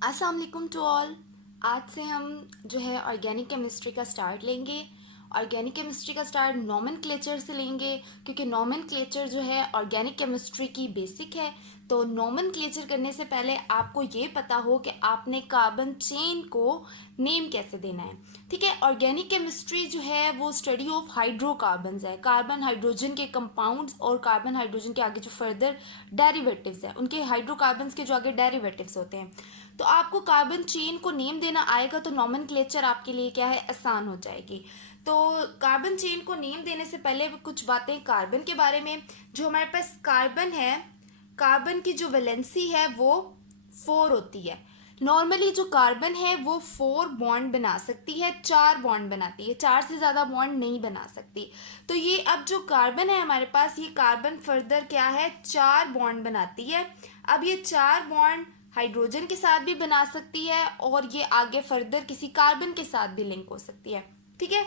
अस्सलाम वालेकुम to all. आज से हम जो है ऑर्गेनिक केमिस्ट्री का स्टार्ट लेंगे। ऑर्गेनिक केमिस्ट्री का स्टार्ट नोमेनक्लेचर से लेंगे, क्योंकि नोमेनक्लेचर जो है ऑर्गेनिक केमिस्ट्री की बेसिक है। तो नोमेनक्लेचर करने से पहले आपको ये पता हो कि आपने कार्बन चेन को नेम कैसे देना है। ठीक है, ऑर्गेनिक केमिस्ट्री जो है वो स्टडी ऑफ हाइड्रोकार्बन्स है। कार्बन हाइड्रोजन के कंपाउंड्स और कार्बन हाइड्रोजन के आगे जो फर्दर डेरिवेटिव्स हैं, उनके हाइड्रोकार्बन्स के जो आगे डेरिवेटिव्स होते हैं। तो आपको कार्बन चेन को नेम देना आएगा तो नॉमेनक्लेचर आपके लिए क्या है, आसान हो जाएगी। तो कार्बन चेन को नेम देने से पहले कुछ बातें कार्बन के बारे में। जो हमारे पास कार्बन है, कार्बन की जो वैलेंसी है वो 4 होती है। नॉर्मली जो कार्बन है वो 4 बॉन्ड बना सकती है, 4 बॉन्ड बनाती है, 4 से ज़्यादा बॉन्ड नहीं बना सकती। तो ये अब जो कार्बन है हमारे पास, ये कार्बन फर्दर क्या है, 4 बॉन्ड बनाती है। अब ये 4 बॉन्ड हाइड्रोजन के साथ भी बना सकती है और ये आगे फर्दर किसी कार्बन के साथ भी लिंक हो सकती है। ठीक है,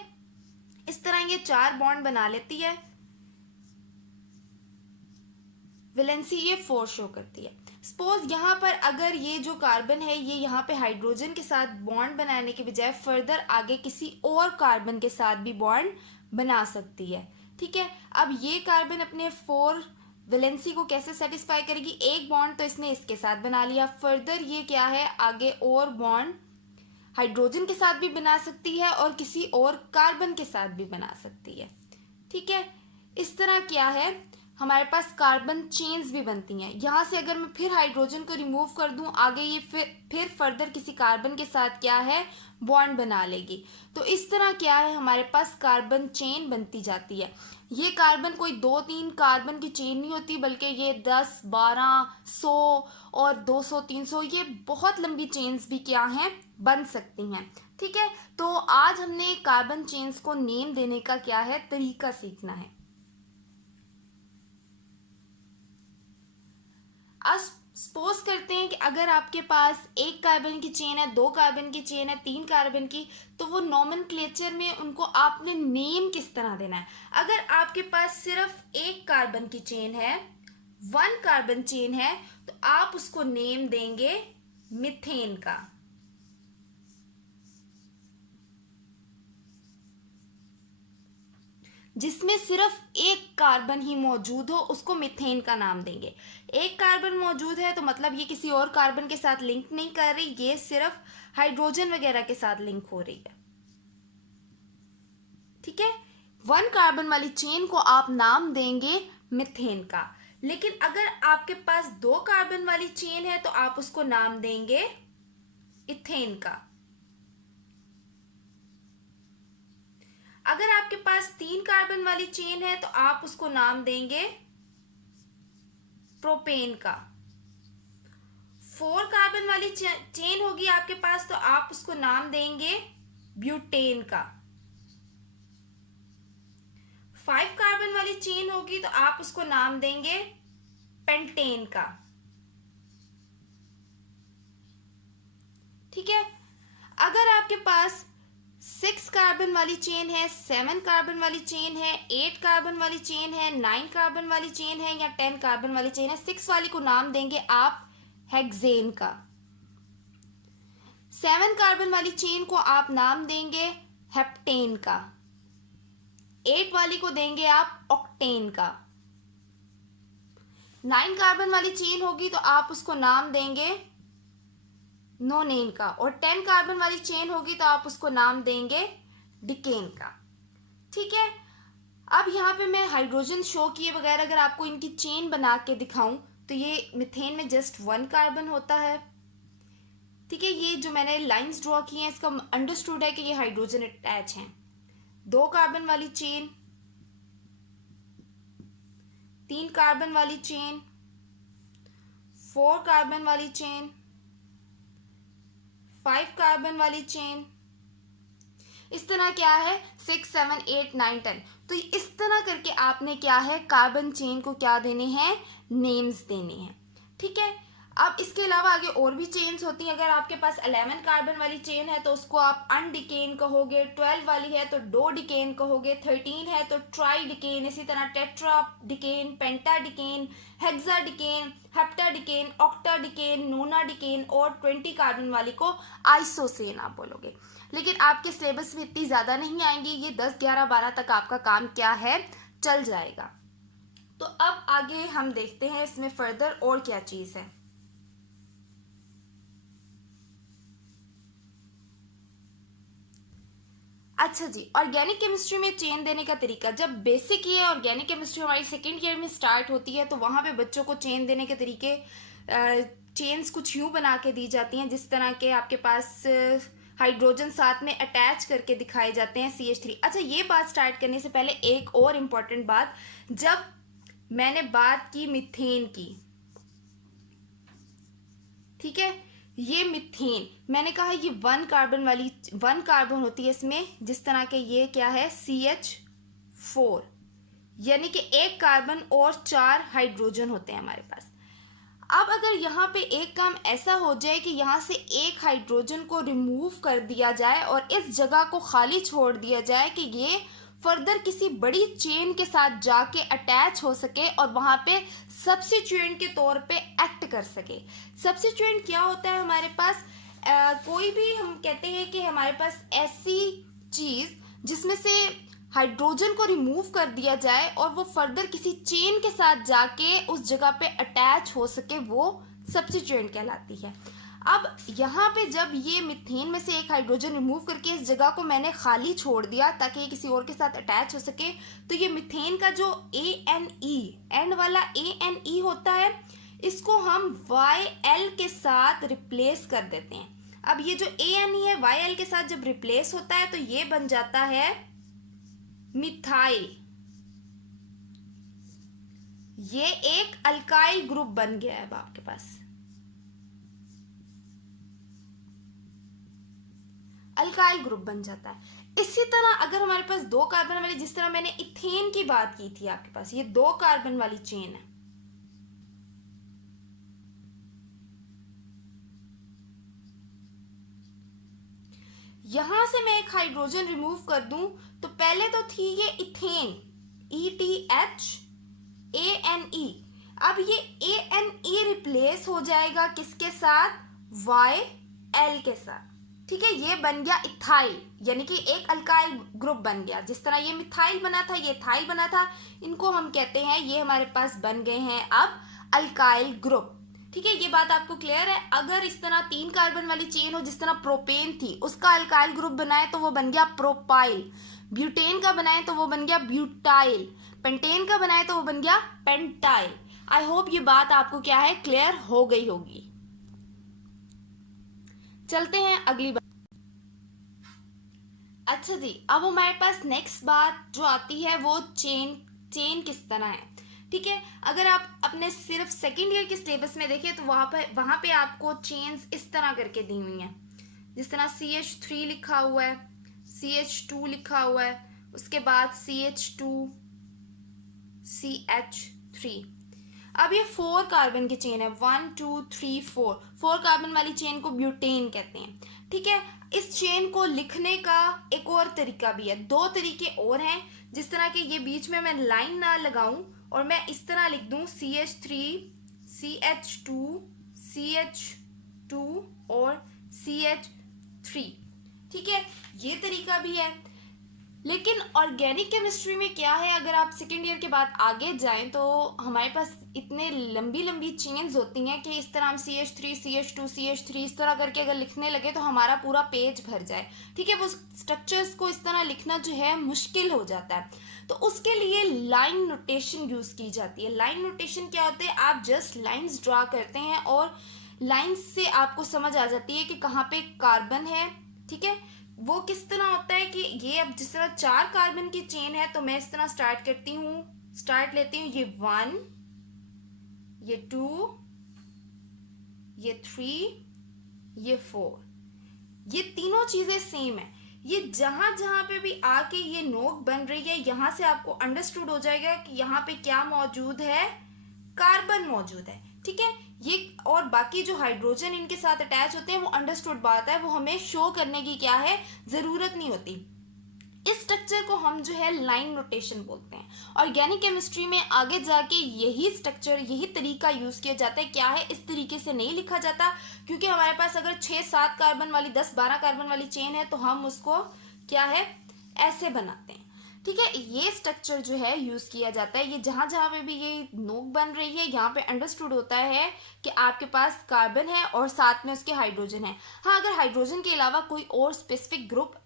इस तरह ये 4 बॉन्ड बना लेती है। वैलेंसी ये 4 शो करती है। सपोज यहाँ पर अगर ये जो कार्बन है ये यहाँ पे हाइड्रोजन के साथ बॉन्ड बनाने के बजाय फर्दर आगे किसी और कार्बन के साथ भी बॉन्ड बना सकती है। ठीक है, अब ये कार्बन अपने 4 वैलेंसी को कैसे सेटिस्फाई करेगी, एक बॉन्ड तो इसने इसके साथ बना लिया, फर्दर ये क्या है, आगे और बॉन्ड हाइड्रोजन के साथ भी बना सकती है और किसी और कार्बन के साथ भी बना सकती है। ठीक है, इस तरह क्या है, हमारे पास कार्बन चेन्स भी बनती हैं। यहाँ से अगर मैं फिर हाइड्रोजन को रिमूव कर दूं, आगे ये फिर फर्दर किसी कार्बन के साथ क्या है, बॉन्ड बना लेगी। तो इस तरह क्या है, हमारे पास कार्बन चेन बनती जाती है। ये कार्बन कोई 2-3 कार्बन की चेन नहीं होती, बल्कि ये 10, 12, 100 और 200, 300, ये बहुत लंबी चेन्स भी क्या हैं, बन सकती हैं। ठीक है, तो आज हमने कार्बन चेन्स को नेम देने का क्या है, तरीका सीखना है। आज सपोज करते हैं कि अगर आपके पास एक कार्बन की चेन है, 2 कार्बन की चेन है, 3 कार्बन की, तो वो नॉमेनक्लेचर में उनको आपने नेम किस तरह देना है। अगर आपके पास सिर्फ एक कार्बन की चेन है, 1 कार्बन चेन है, तो आप उसको नेम देंगे मीथेन का। जिसमें सिर्फ एक कार्बन ही मौजूद हो उसको मीथेन का नाम देंगे। एक कार्बन मौजूद है तो मतलब ये किसी और कार्बन के साथ लिंक नहीं कर रही, ये सिर्फ हाइड्रोजन वगैरह के साथ लिंक हो रही है। ठीक है, 1 कार्बन वाली चेन को आप नाम देंगे मीथेन का। लेकिन अगर आपके पास 2 कार्बन वाली चेन है तो आप उसको नाम देंगे इथेन का। अगर आपके पास 3 कार्बन वाली चेन है तो आप उसको नाम देंगे प्रोपेन का। 4 कार्बन वाली चेन होगी आपके पास तो आप उसको नाम देंगे ब्यूटेन का। 5 कार्बन वाली चेन होगी तो आप उसको नाम देंगे पेंटेन का। ठीक है, अगर आपके पास 6 कार्बन वाली चेन है, 7 कार्बन वाली चेन है, 8 कार्बन वाली चेन है, 9 कार्बन वाली चेन है या 10 कार्बन वाली चेन है, 6 वाली को नाम देंगे आप हेक्सेन का। 7 कार्बन वाली चेन को आप नाम देंगे हेप्टेन का। 8 वाली को देंगे आप ऑक्टेन का। 9 कार्बन वाली चेन होगी तो आप उसको नाम देंगे नोनेन का। और 10 कार्बन वाली चेन होगी तो आप उसको नाम देंगे डिकेन का। ठीक है, अब यहाँ पे मैं हाइड्रोजन शो किए बगैर अगर आपको इनकी चेन बना के दिखाऊं तो ये मीथेन में जस्ट 1 कार्बन होता है। ठीक है, ये जो मैंने लाइंस ड्रॉ की हैं इसका अंडरस्टूड है कि ये हाइड्रोजन अटैच हैं। 2 कार्बन वाली चेन, 3 कार्बन वाली चेन, 4 कार्बन वाली चेन, 5 कार्बन वाली चेन, इस तरह क्या है 6, 7, 8, 9, 10। तो इस तरह करके आपने क्या है कार्बन चेन को क्या देने हैं, नेम्स देने हैं। ठीक है, अब इसके इसके अलावा आगे और भी चेन्स होती हैं। अगर आपके पास 11 कार्बन वाली चेन है तो उसको आप अनडिकेन कहोगे, 12 वाली है तो डोडिकेन कहोगे, 13 है तो ट्राइडिकेन, इसी तरह टेट्राडिकेन, पेंटाडिकेन, हेक्साडिकेन, हेप्टाडिकेन, ऑक्टाडिकेन, नोनाडिकेन, और 20 कार्बन वाली को आइसोसेन आप बोलोगे। लेकिन आपके सिलेबस में इतनी ज़्यादा नहीं आएंगी, ये 10, 11, 12 तक आपका काम क्या है चल जाएगा। तो अब आगे हम देखते हैं इसमें फर्दर और क्या चीज़ है। अच्छा जी, ऑर्गेनिक केमिस्ट्री में चेन देने का तरीका, जब बेसिक ये ऑर्गेनिक केमिस्ट्री हमारी सेकेंड ईयर में स्टार्ट होती है तो वहाँ पे बच्चों को चेन देने के तरीके, चेन्स कुछ यूँ बना के दी जाती हैं जिस तरह के आपके पास हाइड्रोजन साथ में अटैच करके दिखाए जाते हैं CH3। अच्छा, ये बात स्टार्ट करने से पहले एक और इम्पॉर्टेंट बात, जब मैंने बात की मीथेन की, ठीक है, ये मीथेन मैंने कहा ये 1 कार्बन वाली 1 कार्बन होती है इसमें, जिस तरह के ये क्या है CH4, यानी कि 1 कार्बन और 4 हाइड्रोजन होते हैं हमारे पास। अब अगर यहाँ पे एक काम ऐसा हो जाए कि यहाँ से एक हाइड्रोजन को रिमूव कर दिया जाए और इस जगह को खाली छोड़ दिया जाए कि ये फर्दर किसी बड़ी चेन के साथ जाके अटैच हो सके और वहाँ पे सब्स्टिट्यूएंट के तौर पे एक्ट कर सके। सब्स्टिट्यूएंट क्या होता है हमारे पास, कोई भी हम कहते हैं कि हमारे पास ऐसी चीज़ जिसमें से हाइड्रोजन को रिमूव कर दिया जाए और वो फर्दर किसी चेन के साथ जाके उस जगह पे अटैच हो सके, वो सब्स्टिट्यूएंट कहलाती है। अब यहाँ पे जब ये मीथेन में से एक हाइड्रोजन रिमूव करके इस जगह को मैंने खाली छोड़ दिया ताकि ये किसी और के साथ अटैच हो सके, तो ये मीथेन का जो ANE एंड वाला ANE होता है, इसको हम YL के साथ रिप्लेस कर देते हैं। अब ये जो ANE है YL के साथ जब रिप्लेस होता है तो ये बन जाता है मिथाइल। ये एक अल्काइल ग्रुप बन गया है अब आपके पास, अल्काइल ग्रुप बन जाता है। इसी तरह अगर हमारे पास 2 कार्बन वाली, जिस तरह मैंने इथेन की बात की थी, आपके पास ये 2 कार्बन वाली चेन है, यहां से मैं एक हाइड्रोजन रिमूव कर दूं तो पहले तो थी ये इथेन ETHANE, अब ये ANE रिप्लेस हो जाएगा किसके साथ, YL के साथ, ठीक है, ये बन गया इथाइल, यानी कि एक अल्काइल ग्रुप बन गया। जिस तरह ये मिथाइल बना था, ये इथाइल बना था, इनको हम कहते हैं, ये हमारे पास बन गए हैं अब अल्काइल ग्रुप, ठीक है। ये बात आपको क्लियर है। अगर इस तरह 3 कार्बन वाली चेन हो, जिस तरह प्रोपेन थी, उसका अल्काइल ग्रुप बनाए तो वो बन गया प्रोपाइल, ब्यूटेन का बनाए तो वो बन गया ब्यूटाइल, पेंटेन का बनाए तो वो बन गया पेंटाइल। आई होप ये बात आपको क्या है क्लियर हो गई होगी। चलते हैं अगली बात। अच्छा जी, अब हमारे पास नेक्स्ट बात जो आती है वो चेन किस तरह है, ठीक है। अगर आप अपने सिर्फ सेकेंड ईयर के सिलेबस में देखें तो वहाँ पे आपको चेन्स इस तरह करके दी हुई हैं, जिस तरह CH3 लिखा हुआ है, CH2 लिखा हुआ है, उसके बाद CH2 CH3। अब ये 4 कार्बन की चेन है, 1 2 3 4 कार्बन वाली चेन को ब्यूटेन कहते हैं, ठीक है। इस चेन को लिखने का एक और तरीका भी है, 2 तरीके और हैं। जिस तरह के ये बीच में मैं लाइन ना लगाऊं और मैं इस तरह लिख दूं CH3 CH2 CH2 और CH3, ठीक है, ये तरीका भी है। लेकिन ऑर्गेनिक केमिस्ट्री में क्या है, अगर आप सेकेंड ईयर के बाद आगे जाएं तो हमारे पास इतने लंबी लंबी चेन्स होती हैं कि इस तरह हम CH3 CH2 CH3 इस तरह करके अगर लिखने लगे तो हमारा पूरा पेज भर जाए, ठीक है। वो स्ट्रक्चर्स को इस तरह लिखना जो है मुश्किल हो जाता है, तो उसके लिए लाइन नोटेशन यूज़ की जाती है। लाइन नोटेशन क्या होते हैं, आप जस्ट लाइन्स ड्रा करते हैं और लाइन्स से आपको समझ आ जाती है कि कहाँ पे कार्बन है, ठीक है। वो किस तरह होता है कि ये अब जिस तरह 4 कार्बन की चेन है तो मैं इस तरह स्टार्ट लेती हूँ, ये 1, ये 2, ये 3, ये 4, ये तीनों चीजें सेम है। ये जहां जहां पे भी आके ये नोक बन रही है, यहां से आपको अंडरस्टूड हो जाएगा कि यहाँ पे क्या मौजूद है, कार्बन मौजूद है, ठीक है। ये और बाकी जो हाइड्रोजन इनके साथ अटैच होते हैं वो अंडरस्टूड बात है, वो हमें शो करने की क्या है ज़रूरत नहीं होती। इस स्ट्रक्चर को हम जो है लाइन नोटेशन बोलते हैं। ऑर्गेनिक केमिस्ट्री में आगे जाके यही स्ट्रक्चर, यही तरीका यूज़ किया जाता है। क्या है, इस तरीके से नहीं लिखा जाता, क्योंकि हमारे पास अगर 6-7 कार्बन वाली, 10-12 कार्बन वाली चेन है तो हम उसको क्या है ऐसे बनाते हैं। ठीक है, ये स्ट्रक्चर जो है यूज़ किया जाता है। ये जहाँ जहाँ पे भी ये नोक बन रही है यहाँ पे अंडरस्टूड होता है कि आपके पास कार्बन है और साथ में उसके हाइड्रोजन है। हाँ, अगर हाइड्रोजन के अलावा कोई और स्पेसिफिक ग्रुप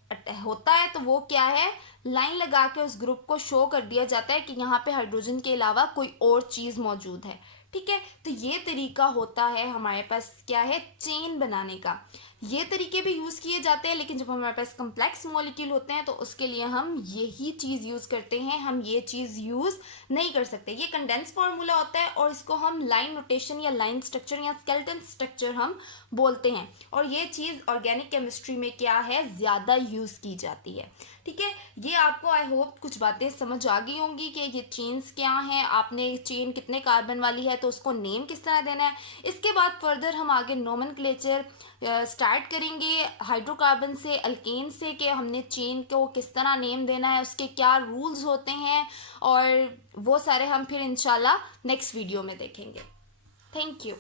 होता है तो वो क्या है, लाइन लगा के उस ग्रुप को शो कर दिया जाता है कि यहाँ पे हाइड्रोजन के अलावा कोई और चीज़ मौजूद है। ठीक है, तो ये तरीका होता है हमारे पास क्या है चेन बनाने का। ये तरीके भी यूज़ किए जाते हैं, लेकिन जब हमारे पास कम्प्लेक्स मॉलिक्यूल होते हैं तो उसके लिए हम यही चीज़ यूज़ करते हैं, हम ये चीज़ यूज़ नहीं कर सकते। ये कंडेंस फार्मूला होता है और इसको हम लाइन नोटेशन या लाइन स्ट्रक्चर या स्केलेटन स्ट्रक्चर हम बोलते हैं। और ये चीज़ ऑर्गेनिक केमिस्ट्री में क्या है ज़्यादा यूज़ की जाती है। ठीक है, ये आपको आई होप कुछ बातें समझ आ गई होंगी कि ये चेन्स क्या हैं, आपने चेन कितने कार्बन वाली है तो उसको नेम किस तरह देना है। इसके बाद फर्दर हम आगे नोमेनक्लेचर स्टार्ट करेंगे हाइड्रोकार्बन से, अल्केन से, कि हमने चेन को किस तरह नेम देना है, उसके क्या रूल्स होते हैं, और वो सारे हम फिर इंशाल्लाह नेक्स्ट वीडियो में देखेंगे। Thank you.